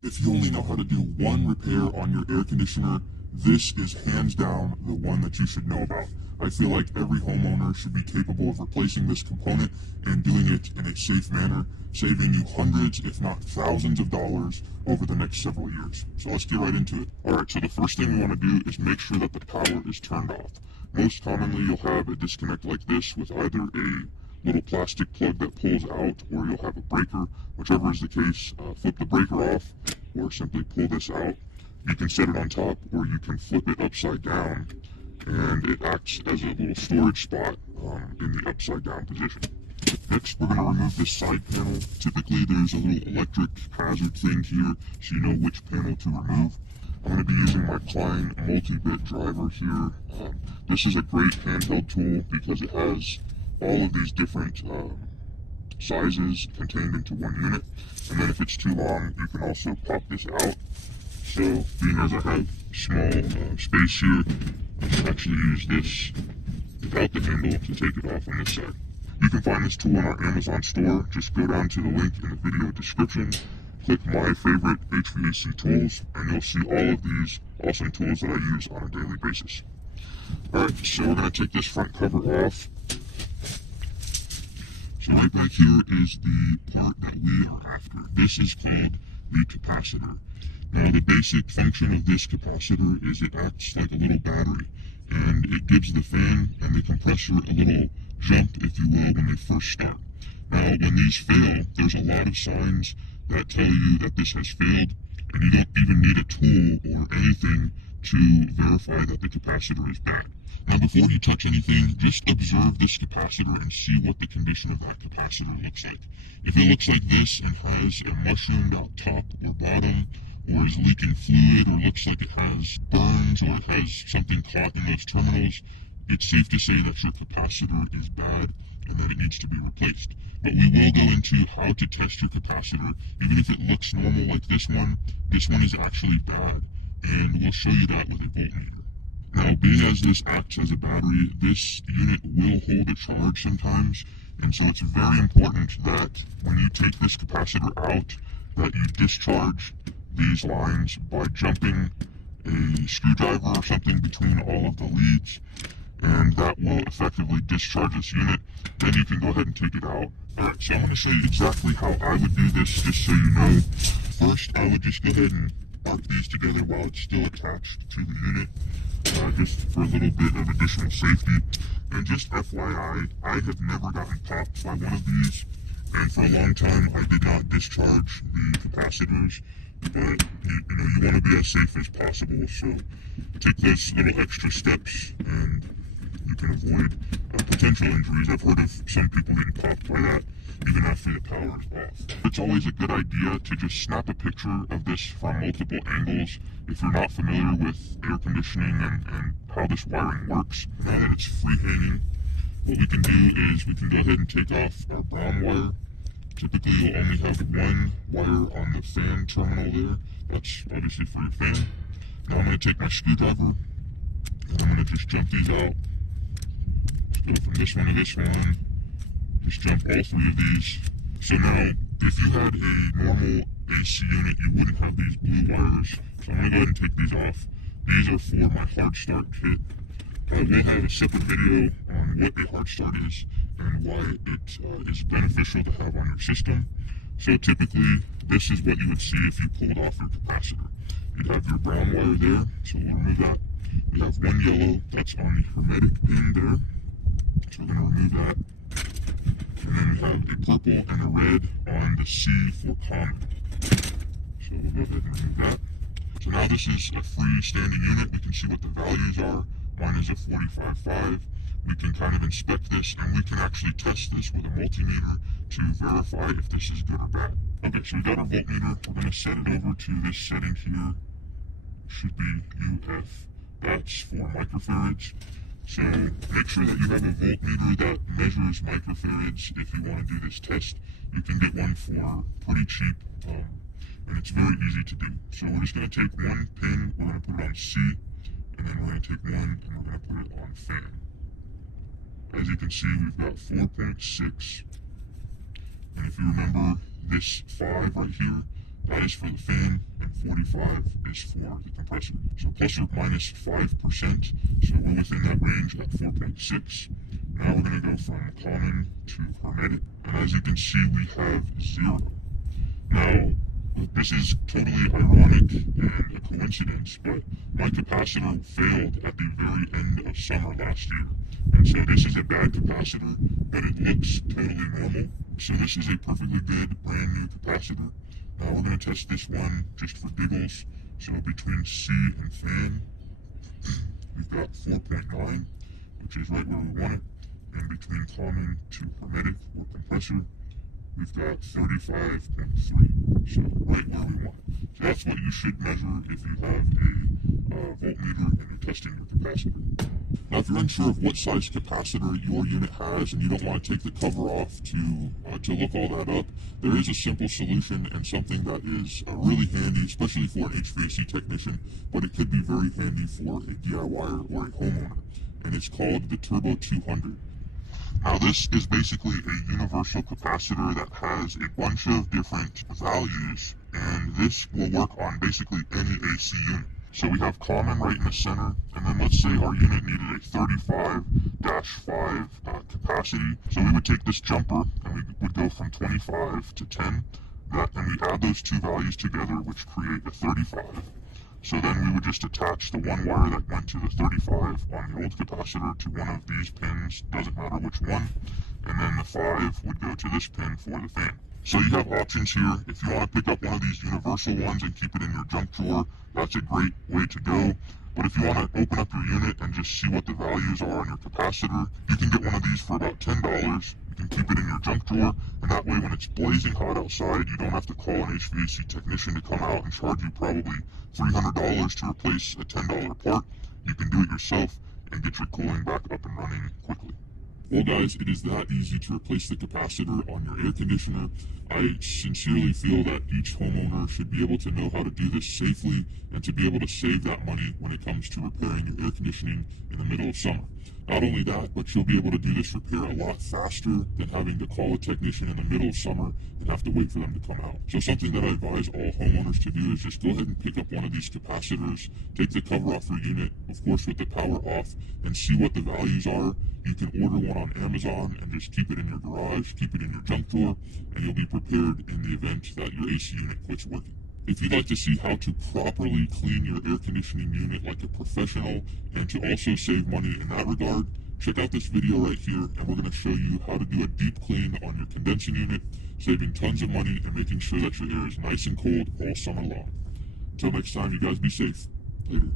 If you only know how to do one repair on your air conditioner, this is hands down the one that you should know about. I feel like every homeowner should be capable of replacing this component and doing it in a safe manner, saving you hundreds, if not thousands of dollars over the next several years. So let's get right into it. Alright, so the first thing we want to do is make sure that the power is turned off. Most commonly you'll have a disconnect like this with either a little plastic plug that pulls out, or you'll have a breaker. Whichever is the case, flip the breaker off or simply pull this out. You can set it on top or you can flip it upside down, and it acts as a little storage spot in the upside down position. Next, we're going to remove this side panel. Typically there's a little electric hazard thing here so you know which panel to remove. I'm going to be using my Klein multi-bit driver here. This is a great handheld tool because it has all of these different sizes contained into one unit, and then if it's too long you can also pop this out. So being as I have small space here, I can actually use this without the handle to take it off on this side. You can find this tool on our Amazon store. Just go down to the link in the video description, click my favorite HVAC tools, and you'll see all of these awesome tools that I use on a daily basis. Alright, so we're going to take this front cover off. So right back here is the part that we are after. This is called the capacitor. Now the basic function of this capacitor is it acts like a little battery, and it gives the fan and the compressor a little jump, if you will, when they first start. Now when these fail, there's a lot of signs that tell you that this has failed, and you don't even need a tool or anything to verify that the capacitor is bad. Now before you touch anything, just observe this capacitor and see what the condition of that capacitor looks like. If it looks like this and has a mushroomed out top or bottom, or is leaking fluid, or looks like it has burns, or it has something caught in those terminals, it's safe to say that your capacitor is bad and that it needs to be replaced. But we will go into how to test your capacitor. Even if it looks normal like this one is actually bad, and we'll show you that with a voltmeter. Now, being as this acts as a battery, this unit will hold a charge sometimes, and so it's very important that when you take this capacitor out, that you discharge these lines by jumping a screwdriver or something between all of the leads, and that will effectively discharge this unit. Then you can go ahead and take it out. Alright, so I'm going to show you exactly how I would do this, just so you know. First, I would just go ahead and arc these together while it's still attached to the unit, just for a little bit of additional safety. And just FYI, I have never gotten popped by one of these, and for a long time I did not discharge the capacitors, but you want to be as safe as possible, so take those little extra steps and you can avoid potential injuries. I've heard of some people getting popped by that even after the power is off. It's always a good idea to just snap a picture of this from multiple angles if you're not familiar with air conditioning and how this wiring works. Now that it's free hanging, what we can do is we can go ahead and take off our brown wire. Typically you'll only have one wire on the fan terminal there. That's obviously for your fan. Now I'm going to take my screwdriver and I'm going to just jump these out. Just go from this one to this one. Just jump all three of these. So now, if you had a normal AC unit, you wouldn't have these blue wires. So I'm going to go ahead and take these off. These are for my hard start kit. I will have a separate video on what a hard start is and why it is beneficial to have on your system. So typically, this is what you would see if you pulled off your capacitor. You'd have your brown wire there, so we'll remove that. We have one yellow that's on the hermetic pin there, so we're going to remove that. And then we have a purple and a red on the C for common. So we'll go ahead and remove that. So now this is a freestanding unit. We can see what the values are. Mine is a 45.5. We can kind of inspect this, and we can actually test this with a multimeter to verify if this is good or bad. Okay, so we got our voltmeter. We're going to set it over to this setting here. It should be UF. That's for microfarads. So make sure that you have a voltmeter that measures microfarads if you want to do this test. You can get one for pretty cheap, and it's very easy to do. So we're just going to take one pin, we're going to put it on C, and then we're going to take one and we're going to put it on fan. As you can see, we've got 4.6, and if you remember this 5 right here, That is for the fan, and 45 is for the compressor. So plus or minus 5%, so we're within that range at 4.6. Now we're going to go from common to hermetic, and as you can see, we have 0. Now, this is totally ironic and a coincidence, but my capacitor failed at the very end of summer last year. And so this is a bad capacitor, but it looks totally normal. So this is a perfectly good brand new capacitor. Now we're going to test this one just for giggles. So between C and fan, we've got 4.9, which is right where we want it. And between common to hermetic or compressor, we've got 35.3, so right where we want it. So that's what you should measure if you have a voltmeter and you're testing your capacitor. Now, if you're unsure of what size capacitor your unit has and you don't want to take the cover off to look all that up, there is a simple solution and something that is really handy, especially for an HVAC technician, but it could be very handy for a DIYer or a homeowner, and it's called the Turbo 200. Now this is basically a universal capacitor that has a bunch of different values, and this will work on basically any AC unit. So we have common right in the center, and then let's say our unit needed a 35-5 capacity. So we would take this jumper and we would go from 25 to 10, and we add those two values together, which create a 35. So then we would just attach the one wire that went to the 35 on the old capacitor to one of these pins, doesn't matter which one, and then the 5 would go to this pin for the fan. So you have options here. If you want to pick up one of these universal ones and keep it in your junk drawer, that's a great way to go. But if you want to open up your unit and just see what the values are on your capacitor, you can get one of these for about $10. You can keep it in your junk drawer, and that way when it's blazing hot outside, you don't have to call an HVAC technician to come out and charge you probably $300 to replace a $10 part. You can do it yourself and get your cooling back up and running quickly. Well guys, it is that easy to replace the capacitor on your air conditioner. I sincerely feel that each homeowner should be able to know how to do this safely and to be able to save that money when it comes to repairing your air conditioning in the middle of summer. Not only that, but you'll be able to do this repair a lot faster than having to call a technician in the middle of summer and have to wait for them to come out. So something that I advise all homeowners to do is just go ahead and pick up one of these capacitors, take the cover off your unit, of course with the power off, and see what the values are. You can order one on Amazon and just keep it in your garage, keep it in your junk drawer, and you'll be prepared in the event that your AC unit quits working. If you'd like to see how to properly clean your air conditioning unit like a professional and to also save money in that regard, check out this video right here, and we're going to show you how to do a deep clean on your condensing unit, saving tons of money and making sure that your air is nice and cold all summer long. Until next time, you guys be safe. Later.